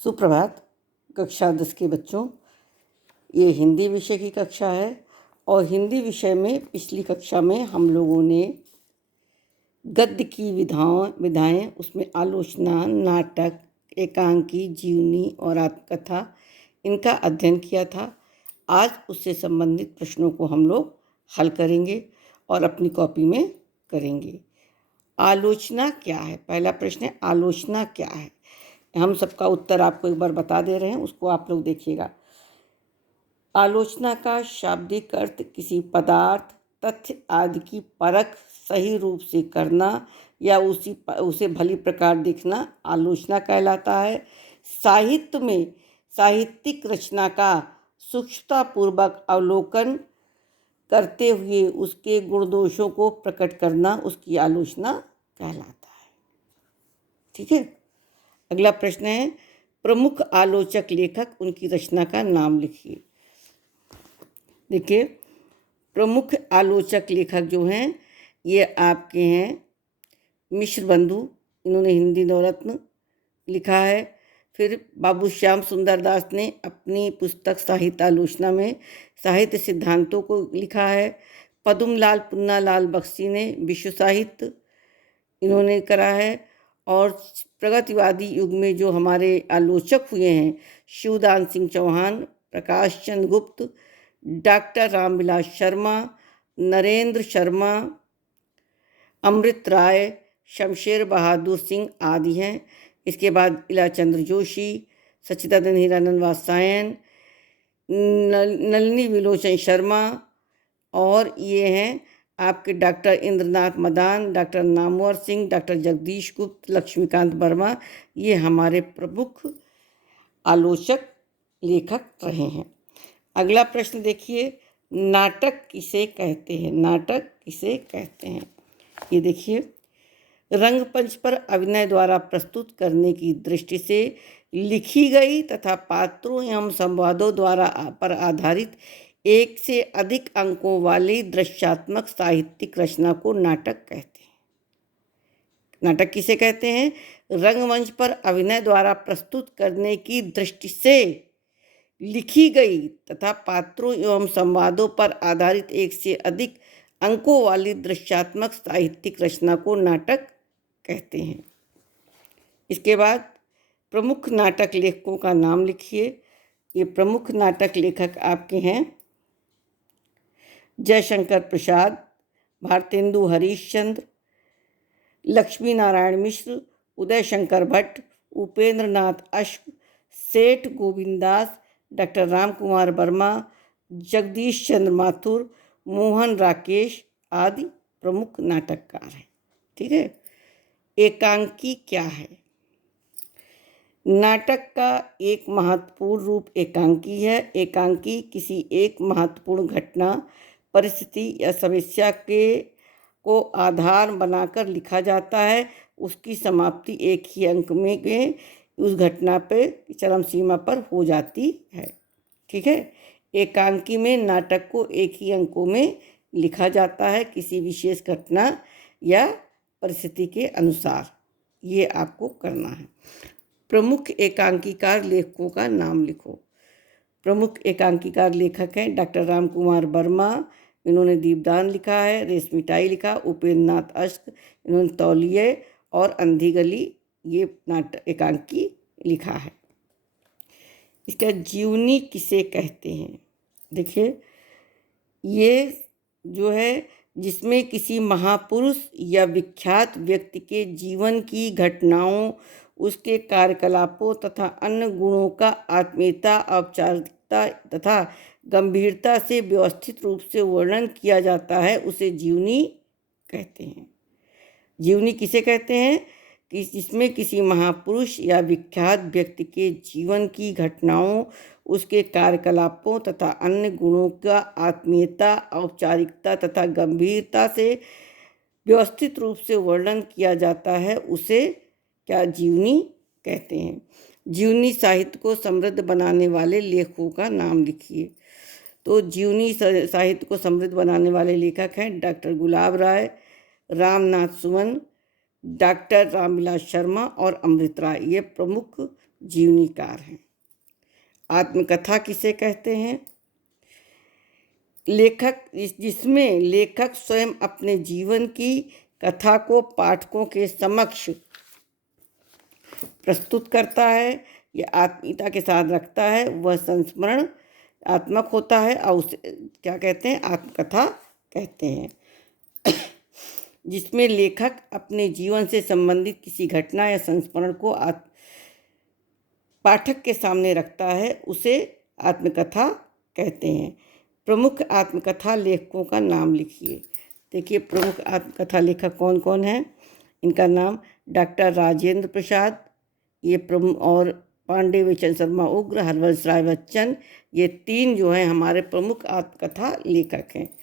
सुप्रभात। कक्षा 10 के बच्चों, ये हिंदी विषय की कक्षा है और हिंदी विषय में पिछली कक्षा में हम लोगों ने गद्य की विधाएं उसमें आलोचना, नाटक, एकांकी, जीवनी और आत्मकथा इनका अध्ययन किया था। आज उससे संबंधित प्रश्नों को हम लोग हल करेंगे और अपनी कॉपी में करेंगे। आलोचना क्या है? पहला प्रश्न है, आलोचना क्या है? हम सबका उत्तर आपको एक बार बता दे रहे हैं, उसको आप लोग देखिएगा। आलोचना का शाब्दिक अर्थ किसी पदार्थ, तथ्य आदि की परख सही रूप से करना या उसे भली प्रकार देखना आलोचना कहलाता है। साहित्य में साहित्यिक रचना का सूक्ष्मतापूर्वक अवलोकन करते हुए उसके गुण दोषों को प्रकट करना उसकी आलोचना कहलाता है। ठीक है। अगला प्रश्न है, प्रमुख आलोचक लेखक, उनकी रचना का नाम लिखिए। देखिए, प्रमुख आलोचक लेखक जो हैं ये आपके हैं मिश्र बंधु, इन्होंने हिंदी नवरत्न लिखा है। फिर बाबू श्याम सुंदर दास ने अपनी पुस्तक साहित्य आलोचना में साहित्य सिद्धांतों को लिखा है। पद्मलाल पुन्नालाल बख्शी ने विश्व साहित्य इन्होंने करा है। और प्रगतिवादी युग में जो हमारे आलोचक हुए हैं, शिवदान सिंह चौहान, प्रकाश चंद्र गुप्त, डॉक्टर रामविलास शर्मा, नरेंद्र शर्मा, अमृत राय, शमशेर बहादुर सिंह आदि हैं। इसके बाद इलाचंद्र जोशी, सच्चिदानंद हीरानंद वात्स्यायन, नलिनी विलोचन शर्मा और ये हैं आपके doctor Indranath Madan, doctor Namvar Singh, doctor Jagdish गुप्त, लक्ष्मीकांत वर्मा, ये हमारे प्रमुख आलोचक लेखक रहे हैं। अगला प्रश्न देखिए, नाटक किसे कहते हैं? नाटक किसे कहते हैं? ये देखिए, रंगमंच पर अभिनय द्वारा प्रस्तुत करने की दृष्टि से लिखी गई तथा पात्रों एवं संवादों द्वारा पर आधारित एक से अधिक अंकों वाली दृश्यात्मक साहित्यिक रचना को नाटक कहते हैं। नाटक किसे कहते हैं? रंगमंच पर अभिनय द्वारा प्रस्तुत करने की दृष्टि से लिखी गई तथा पात्रों एवं संवादों पर आधारित एक से अधिक अंकों वाली दृश्यात्मक साहित्यिक रचना को नाटक कहते हैं। इसके बाद प्रमुख नाटक लेखकों का नाम लिखिए। ये प्रमुख नाटक लेखक आपके हैं जयशंकर प्रसाद, भारतेंदु हरीशचंद्र, लक्ष्मी नारायण मिश्र, उदय शंकर भट्ट, उपेंद्र नाथ अश्व, सेठ गोविंदास, डॉक्टर राम कुमार वर्मा, जगदीश चंद्र माथुर, मोहन राकेश आदि प्रमुख नाटककार हैं। ठीक है। एकांकी क्या है? नाटक का एक महत्वपूर्ण रूप एकांकी है। एकांकी किसी एक महत्वपूर्ण घटना, परिस्थिति या समस्या को आधार बनाकर लिखा जाता है। उसकी समाप्ति एक ही अंक में उस घटना पे चरम सीमा पर हो जाती है। ठीक है। एकांकी में नाटक को एक ही अंकों में लिखा जाता है किसी विशेष घटना या परिस्थिति के अनुसार। ये आपको करना है। प्रमुख एकांकीकार लेखकों का नाम लिखो। प्रमुख एकांकीकार लेखक हैं डॉक्टर राम कुमार वर्मा, इन्होंने दीपदान लिखा है, रेशमिताई लिखा, उपेंद्र नाथ अश्क, इन्होंने तौलिए और अंधी गली ये नाटक एकांकी लिखा है। इसका जीवनी किसे कहते हैं? देखिए, ये जो है जिसमें किसी महापुरुष या विख्यात व्यक्ति के जीवन की घटनाओं, उसके कार्यकलापों तथा अन्य गुणों का आत्मीयता, औपचारिकता तथा गंभीरता से व्यवस्थित रूप से वर्णन किया जाता है, उसे जीवनी कहते हैं। जीवनी किसे कहते हैं? कि जिसमें किसी महापुरुष या विख्यात व्यक्ति के जीवन की घटनाओं, उसके कार्यकलापों तथा अन्य गुणों का आत्मीयता, औपचारिकता तथा गंभीरता से व्यवस्थित रूप से वर्णन किया जाता है, उसे क्या जीवनी कहते हैं। जीवनी साहित्य को समृद्ध बनाने वाले लेखकों का नाम लिखिए। तो जीवनी साहित्य को समृद्ध बनाने वाले लेखक हैं डॉक्टर गुलाब राय, रामनाथ सुमन, डॉक्टर रामविलास शर्मा और अमृत राय, ये प्रमुख जीवनीकार हैं। आत्मकथा किसे कहते हैं? लेखक जिसमें लेखक स्वयं अपने जीवन की कथा को पाठकों के समक्ष प्रस्तुत करता है या आत्मीयता के साथ रखता है, वह संस्मरण आत्मक होता है और उसे क्या कहते हैं? आत्मकथा कहते हैं। जिसमें लेखक अपने जीवन से संबंधित किसी घटना या संस्मरण को पाठक के सामने रखता है, उसे आत्मकथा कहते हैं। प्रमुख आत्मकथा लेखकों का नाम लिखिए। देखिए, प्रमुख आत्मकथा लेखक कौन कौन हैं? इनका नाम डॉक्टर राजेंद्र प्रसाद, ये प्रमुख, और पांडे बेचन शर्मा उग्र, हरवंश राय बच्चन, ये तीन जो हैं हमारे प्रमुख आत्मकथा लेखक हैं।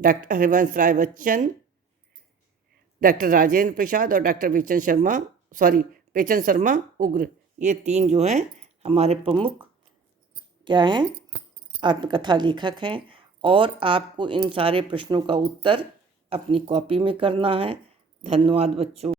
डॉक्टर हरवंश राय बच्चन, डॉक्टर राजेंद्र प्रसाद और डॉक्टर बेचन शर्मा उग्र, ये तीन जो हैं हमारे प्रमुख क्या हैं? आत्मकथा लेखक हैं। और आपको इन सारे प्रश्नों का उत्तर अपनी कॉपी में करना है। धन्यवाद बच्चों।